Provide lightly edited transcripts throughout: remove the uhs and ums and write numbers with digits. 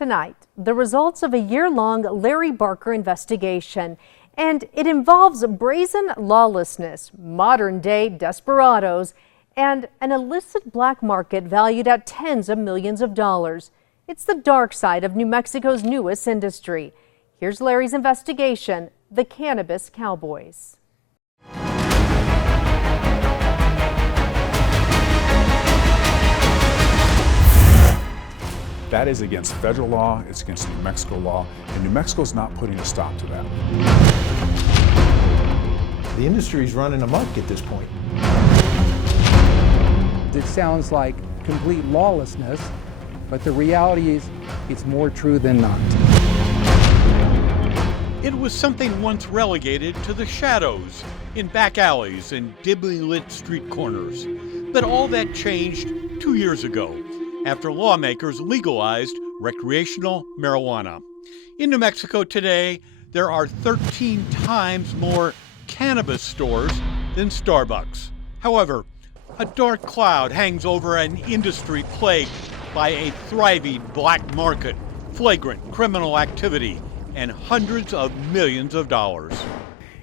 Tonight, the results of a year-long Larry Barker investigation, and it involves brazen lawlessness, modern-day desperados, and an illicit black market valued at tens of millions of dollars. It's the dark side of New Mexico's newest industry. Here's Larry's investigation, the Cannabis Cowboys. That is against federal law, it's against New Mexico law, and New Mexico's not putting a stop to that. The industry's running amok at this point. It sounds like complete lawlessness, but the reality is it's more true than not. It was something once relegated to the shadows, in back alleys and dimly lit street corners. But all that changed 2 years ago, after lawmakers legalized recreational marijuana. In New Mexico today, there are 13 times more cannabis stores than Starbucks. However, a dark cloud hangs over an industry plagued by a thriving black market, flagrant criminal activity, and hundreds of millions of dollars.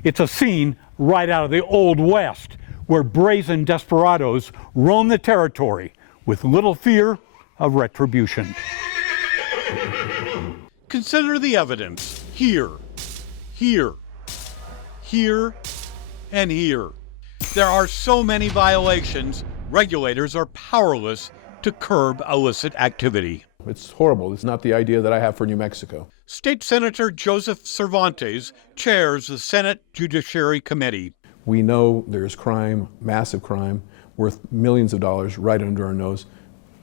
It's a scene right out of the Old West, where brazen desperados roam the territory with little fear of retribution. Consider the evidence here, here, here, and here. There are so many violations, regulators are powerless to curb illicit activity. It's horrible. It's not the idea that I have for New Mexico. State Senator Joseph Cervantes chairs the Senate Judiciary Committee. We know there's crime, massive crime, worth millions of dollars right under our nose,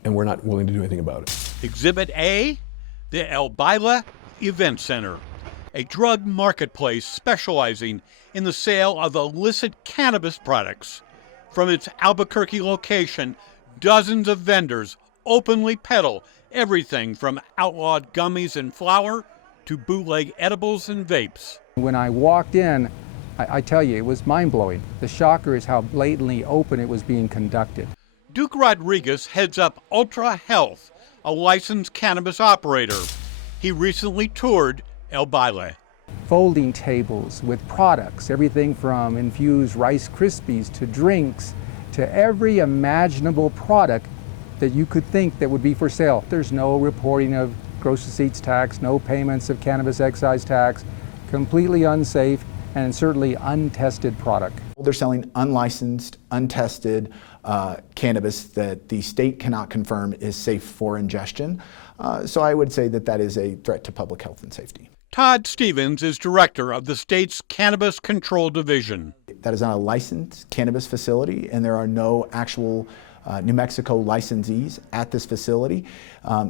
and we're not willing to do anything about it. Exhibit A, the El Baila Event Center, a drug marketplace specializing in the sale of illicit cannabis products. From its Albuquerque location, dozens of vendors openly peddle everything from outlawed gummies and flour to bootleg edibles and vapes. When I walked in, I tell you, it was mind-blowing. The shocker is how blatantly open it was being conducted. Duke Rodriguez heads up Ultra Health, a licensed cannabis operator. He recently toured El Baile. Folding tables with products, everything from infused Rice Krispies to drinks to every imaginable product that you could think that would be for sale. There's no reporting of gross receipts tax, no payments of cannabis excise tax, completely unsafe and certainly untested product. They're selling unlicensed, untested cannabis that the state cannot confirm is safe for ingestion. So I would say that that is a threat to public health and safety. Todd Stevens is director of the state's Cannabis Control Division. That is not a licensed cannabis facility, and there are no actual New Mexico licensees at this facility.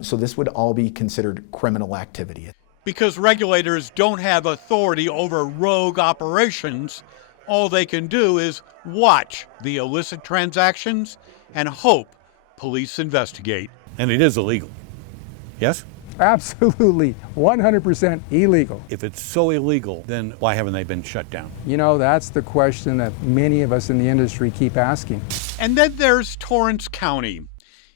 So this would all be considered criminal activity. Because regulators don't have authority over rogue operations, all they can do is watch the illicit transactions and hope police investigate. And it is illegal. Yes? Absolutely, 100% illegal. If it's so illegal, then why haven't they been shut down? You know, that's the question that many of us in the industry keep asking. And then there's Torrance County.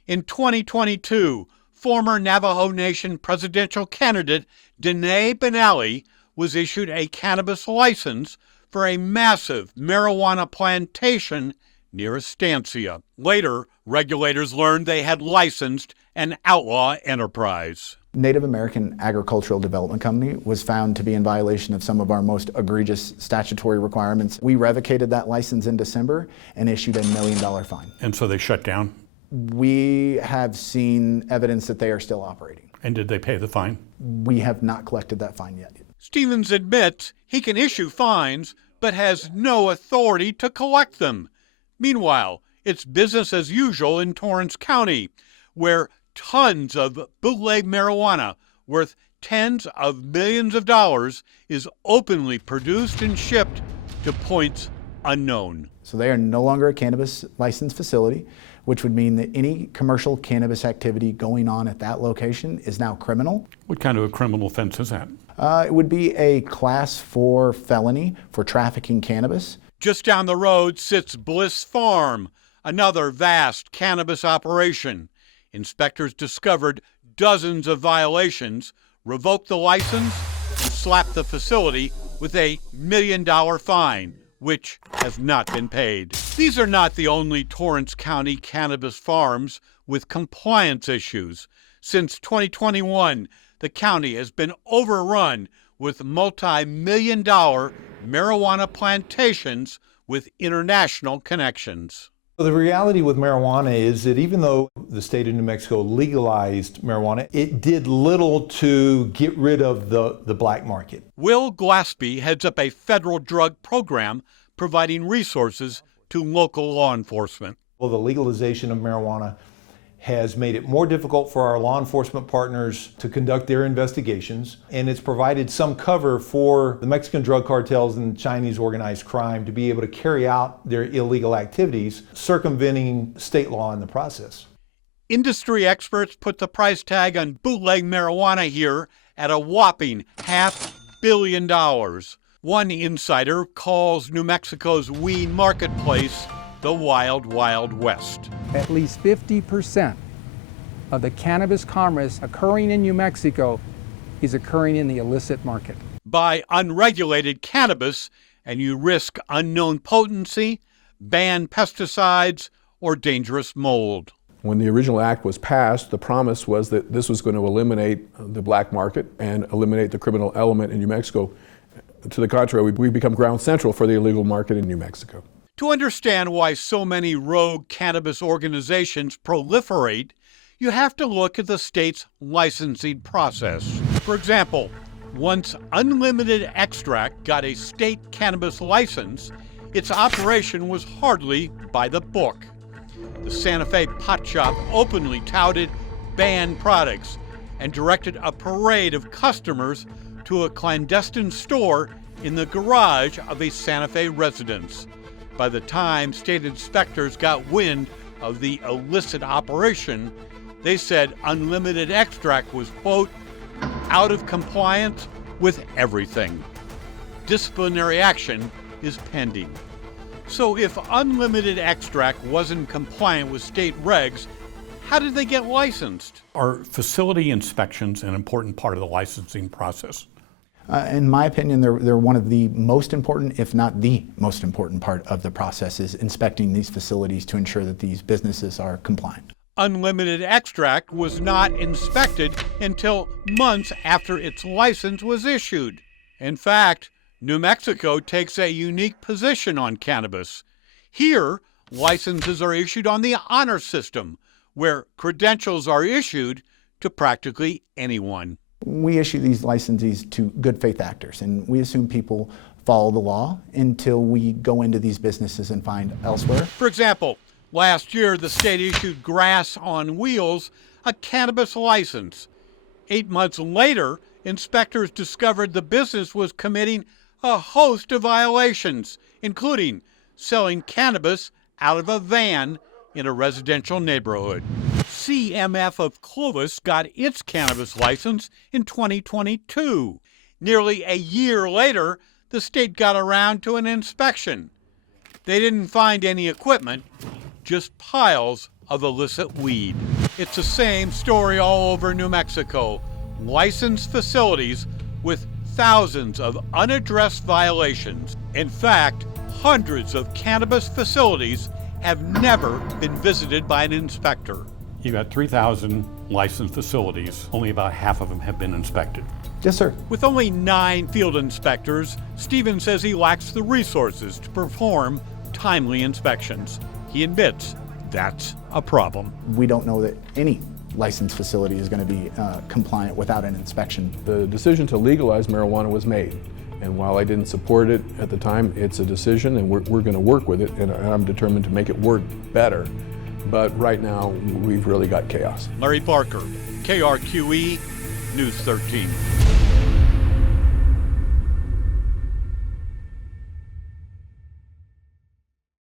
In 2022, former Navajo Nation presidential candidate Danae Benally was issued a cannabis license for a massive marijuana plantation near Estancia. Later, regulators learned they had licensed an outlaw enterprise. Native American Agricultural Development Company was found to be in violation of some of our most egregious statutory requirements. We revocated that license in December and issued a $1 million fine. And so they shut down? We have seen evidence that they are still operating. And did they pay the fine? We have not collected that fine yet. Stevens admits he can issue fines, but has no authority to collect them. Meanwhile, it's business as usual in Torrance County, where tons of bootleg marijuana worth tens of millions of dollars is openly produced and shipped to points unknown. So they are no longer a cannabis licensed facility, which would mean that any commercial cannabis activity going on at that location is now criminal. What kind of a criminal offense is that? It would be a Class 4 felony for trafficking cannabis. Just down the road sits Bliss Farm, another vast cannabis operation. Inspectors discovered dozens of violations, revoked the license and slapped the facility with a $1 million fine, which has not been paid. These are not the only Torrance County cannabis farms with compliance issues. Since 2021, the county has been overrun with multi-million-dollar marijuana plantations with international connections. The reality with marijuana is that even though the state of New Mexico legalized marijuana, it did little to get rid of the black market. Will Glaspie heads up a federal drug program providing resources to local law enforcement. Well, the legalization of marijuana has made it more difficult for our law enforcement partners to conduct their investigations, and it's provided some cover for the Mexican drug cartels and Chinese organized crime to be able to carry out their illegal activities, circumventing state law in the process. Industry experts put the price tag on bootleg marijuana here at a whopping $500 million. One insider calls New Mexico's weed marketplace the Wild Wild West. At least 50% of the cannabis commerce occurring in New Mexico is occurring in the illicit market. Buy unregulated cannabis and you risk unknown potency, banned pesticides, or dangerous mold. When the original act was passed, the promise was that this was going to eliminate the black market and eliminate the criminal element in New Mexico. To the contrary, we've become ground central for the illegal market in New Mexico. To understand why so many rogue cannabis organizations proliferate, you have to look at the state's licensing process. For example, once Unlimited Extract got a state cannabis license, its operation was hardly by the book. The Santa Fe pot shop openly touted banned products and directed a parade of customers to a clandestine store in the garage of a Santa Fe residence. By the time state inspectors got wind of the illicit operation, they said Unlimited Extract was, quote, out of compliance with everything. Disciplinary action is pending. So if Unlimited Extract wasn't compliant with state regs, how did they get licensed? Are facility inspections an important part of the licensing process? In my opinion, they're one of the most important, if not the most important part of the process, is inspecting these facilities to ensure that these businesses are compliant. Unlimited Extract was not inspected until months after its license was issued. In fact, New Mexico takes a unique position on cannabis. Here, licenses are issued on the honor system, where credentials are issued to practically anyone. We issue these licenses to good faith actors, and we assume people follow the law until we go into these businesses and find elsewhere. For example, last year the state issued Grass on Wheels a cannabis license. 8 months later, inspectors discovered the business was committing a host of violations, including selling cannabis out of a van in a residential neighborhood. CMF of Clovis got its cannabis license in 2022. Nearly a year later, the state got around to an inspection. They didn't find any equipment, just piles of illicit weed. It's the same story all over New Mexico. Licensed facilities with thousands of unaddressed violations. In fact, hundreds of cannabis facilities have never been visited by an inspector. You've got 3,000 licensed facilities. Only about half of them have been inspected. Yes, sir. With only 9 field inspectors, Stephen says he lacks the resources to perform timely inspections. He admits that's a problem. We don't know that any licensed facility is going to be compliant without an inspection. The decision to legalize marijuana was made. And while I didn't support it at the time, it's a decision and we're going to work with it, and I'm determined to make it work better. But right now, we've really got chaos. Larry Barker, KRQE, News 13.